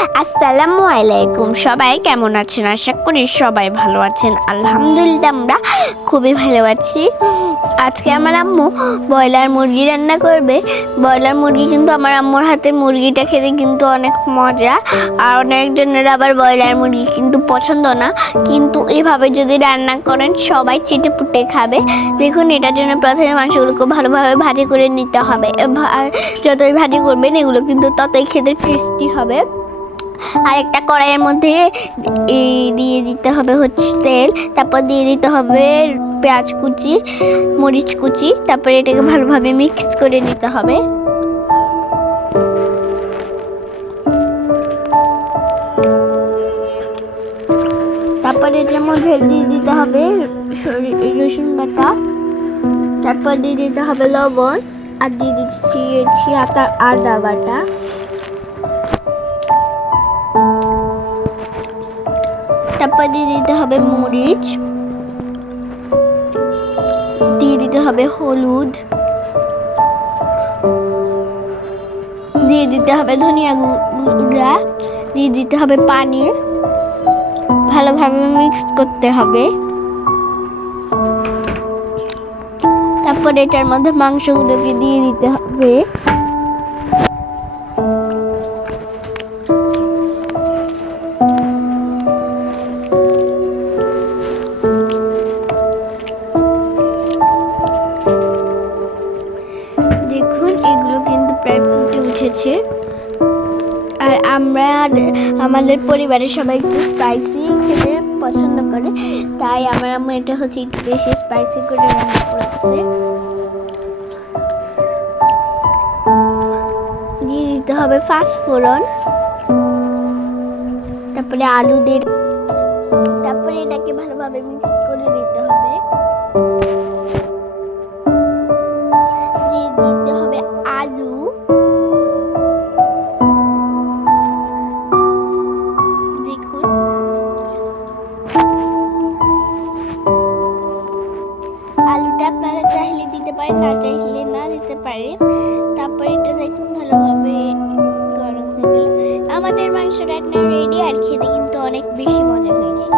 আসসালামু আলাইকুম। সবাই কেমন আছেন? আশা করি সবাই ভালো আছেন। আলহামদুলিল্লাহ আমরা খুবই ভালো আছি। আজকে আমার আম্মু ব্রয়লার মুরগি রান্না করবে। ব্রয়লার মুরগি কিন্তু আমার আম্মুর হাতের মুরগিটা খেতে কিন্তু অনেক মজা। আর অনেকজনের আবার ব্রয়লার মুরগি কিন্তু পছন্দ না, কিন্তু এভাবে যদি রান্না করেন সবাই চেটেপুটে খাবে। দেখুন, এটার জন্য প্রথমে মাংসগুলোকে ভালোভাবে ভাজি করে নিতে হবে। যতই ভাজি করবেন এগুলো কিন্তু ততই খেতে টেস্টি হবে। আর একটা কড়াইয়ের মধ্যে দিয়ে দিতে হবে তেল, তারপর দিয়ে দিতে হবে পেঁয়াজ কুচি, মরিচ কুচি, তারপরে এটাকে ভালোভাবে মিক্স করে নিতে হবে। তারপর এটার মধ্যে দিয়ে দিতে হবে রসুন বাটা, তারপর দিয়ে দিতে হবে লবণ, আর দিয়ে দিচ্ছি আদা বাটা। তারপর দিয়ে দিতে হবে মরিচ, দিয়ে দিতে হবে হলুদ, দিয়ে দিতে হবে ধনিয়া গুঁড়া, দিয়ে দিতে হবে পানি। ভালোভাবে মিক্স করতে হবে। তারপর এটার মধ্যে মাংসগুলোকে দিয়ে দিতে হবে। দেখুন, এগুলো কিন্তু প্রায় ফুটে উঠেছে। আর আমাদের পরিবারের সবাই একটু স্পাইসি খেতে পছন্দ করে, তাই আমার আম্মু এটা একটু বেশি স্পাইসি করে রান্না করেছে। দিয়ে দিতে হবে পাঁচফোড়ন, তারপরে আলু দিয়ে, তারপরে এটাকে ভালোভাবে মিক্স করে নিতে হবে। দিয়ে দিতে হবে আলু, দেখুন আলুটা আপনারা চাইলে দিতে পারেন, না চাইলে না দিতে পারেন। তারপর এটা দেখুন ভালোভাবে গরম হয়ে গেল। আমাদের মাংস রান্না রেডি, আর খেতে কিন্তু অনেক বেশি মজা হয়েছিল।